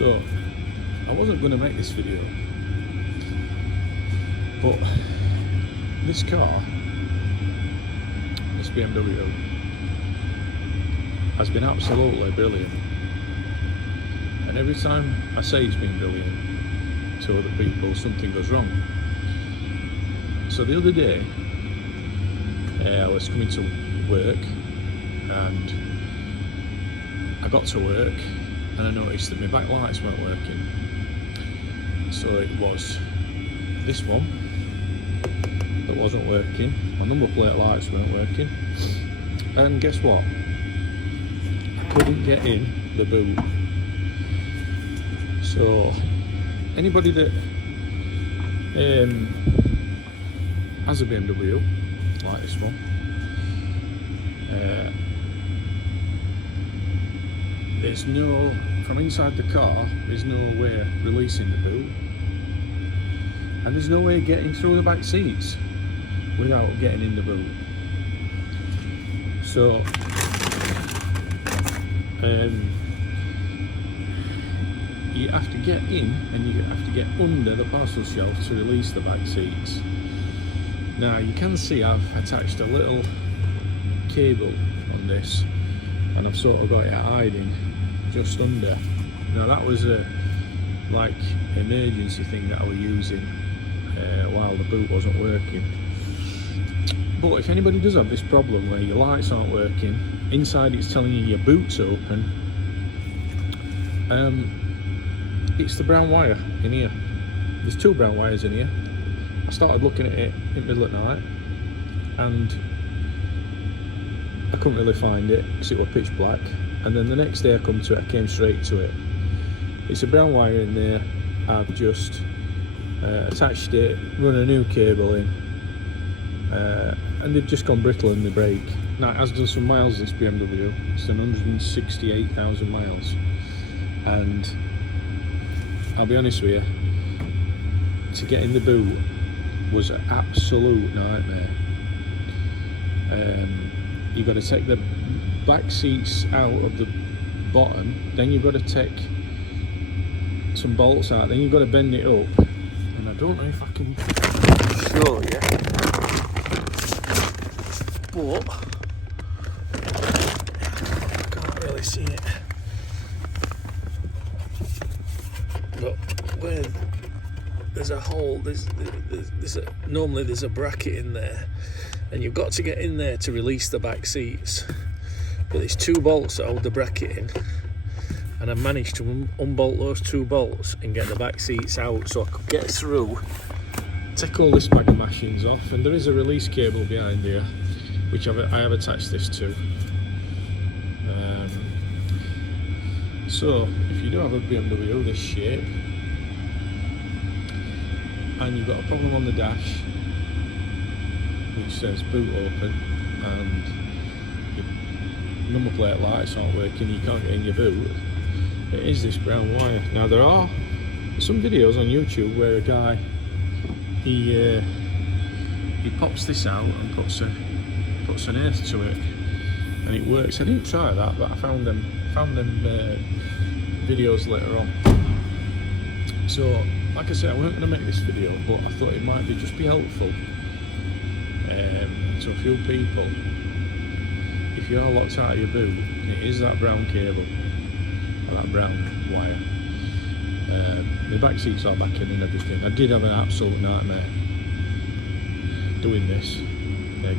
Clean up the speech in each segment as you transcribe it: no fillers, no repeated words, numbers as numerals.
So I wasn't going to make this video, but this car, this BMW, has been absolutely brilliant, and every time I say it's been brilliant to other people, something goes wrong. So the other day I was coming to work, and I got to work and I noticed that my back lights weren't working. So it was this one that wasn't working, my number plate lights weren't working, and guess what? I couldn't get in the boot. So anybody that has a BMW like this one, there's no, from inside the car, there's no way releasing the boot, and there's no way getting through the back seats without getting in the boot. So you have to get in and you have to get under the parcel shelf to release the back seats. Now you can see I've attached a little cable on this, and I've sort of got it hiding just under. Now that was a like emergency thing that I was using while the boot wasn't working. But if anybody does have this problem where your lights aren't working, inside it's telling you your boot's open, it's the brown wire in here. There's two brown wires in here. I started looking at it in the middle of the night and I couldn't really find it because it was pitch black, and then the next day I come to it, I came straight to it. It's a brown wire in there. I've just attached it, run a new cable in, and they've just gone brittle in the brake. Now it has done some miles, this BMW. It's done 168,000 miles, and I'll be honest with you, to get in the boot was an absolute nightmare. You've got to take the back seats out of the bottom, then you've got to take some bolts out, then you've got to bend it up, and I don't know if I can show you, but I can't really see it. Look, where there's a hole, normally there's a bracket in there, and you've got to get in there to release the back seats, but there's two bolts that hold the bracket in, and I managed to unbolt those two bolts and get the back seats out so I could get through, take all this bag of mashings off, and there is a release cable behind here which I have attached this to. So if you do have a BMW this shape and you've got a problem on the dash which says boot open and your number plate lights aren't working, you can't get in your boot, it is this brown wire. Now there are some videos on YouTube where a guy he pops this out and puts an earth to it and it works. I didn't try that, but I found them videos later on. So like I said, I weren't going to make this video, but I thought it might just be helpful to a few people. If you are locked out of your boot, it is that brown cable or that brown wire. The back seats are back in and everything. I did have an absolute nightmare doing this,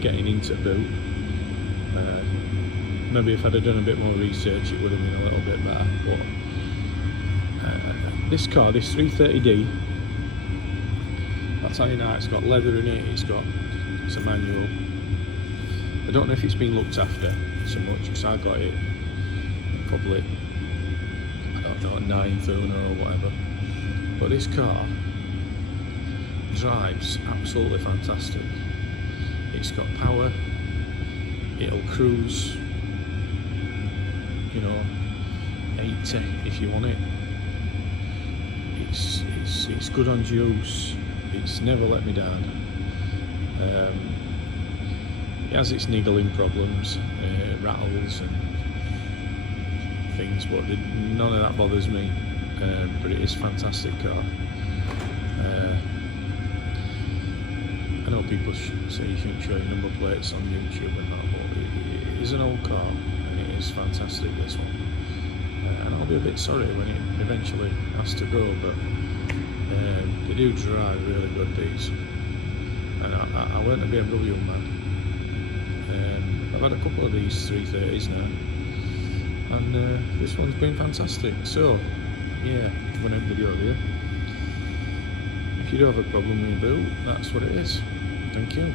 getting into the boot. Maybe if I'd have done a bit more research it would have been a little bit better, but this car, this 330D, I'll tell you now, it's got leather in it, it's a manual. I don't know if it's been looked after so much because I got it probably, I don't know, a 9th owner or whatever, but this car drives absolutely fantastic. It's got power, it'll cruise, 80 if you want it. It's good on juice, it's never let me down. It has its niggling problems, rattles and things, but none of that bothers me. but it is a fantastic car. I know people say you shouldn't show your number plates on YouTube and that, but it is an old car and it is fantastic, this one. And I'll be a bit sorry when it eventually has to go, but they do drive really good, these. And I weren't a BMW man. I've had a couple of these 330s now, and this one's been fantastic. So yeah, I'm going to end the video here. If you do have a problem with your build, that's what it is. Thank you.